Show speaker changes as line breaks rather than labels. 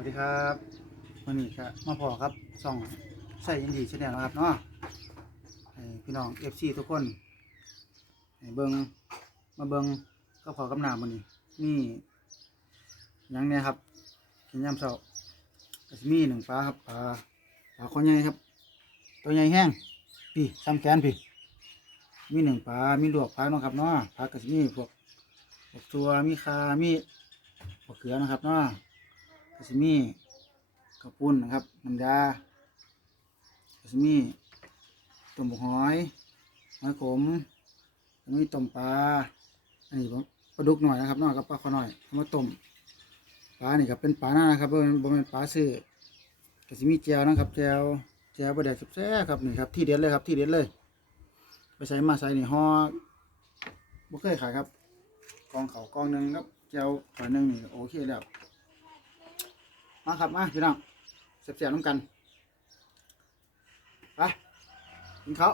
วัสดีครับวันนี้ก็มาพอครับส่องใส่ยินดีชแนลครับเนาะให้พี่น้องเอฟซีทุกคนให้เบิงมาเบิงก็พอกำนามันนี้นี่หยังเนี่ยครับกินยำเสาก็จะมีหนึ่งปลาครับปลาปลาคอใหญ่ครับ ตัวใหญ่แห้งพี่ซ้ำแขนพี่มีหนึ่งปลา มีลวกปลาเนาะครับเนาะปลาก็จะมีพวกพวกตัวมีคามีพวกเขือนะครับเนาะ ก็จะมีข้าวปุ้นนะครับน้ำยาก็จะมีต้มหอยหอยขมแล้วมีต้มปลาอันนี้ปลาดุกหน่อยนะครับเนอกกับปลาขอหน่อยเอามาต้มปลานี่ก็เป็นปลาหน้านะครับบ่แม่นเป็นปลาซื้อก็จะมีแจวนะครับแจวแจวประเดี๋ยวแซ่บครับนี่ครับที่เด็ดเลยครับที่เด็ดเลย ไปใส่มาใส่นี่ห่อบ่เคยขายครับกองเขากองหนึ่งครับแจวถอยหนึ่งนี่โอเคแล้ว มาครับมาพี่น้องเสียบๆน้ำกัน ไปกินข้าว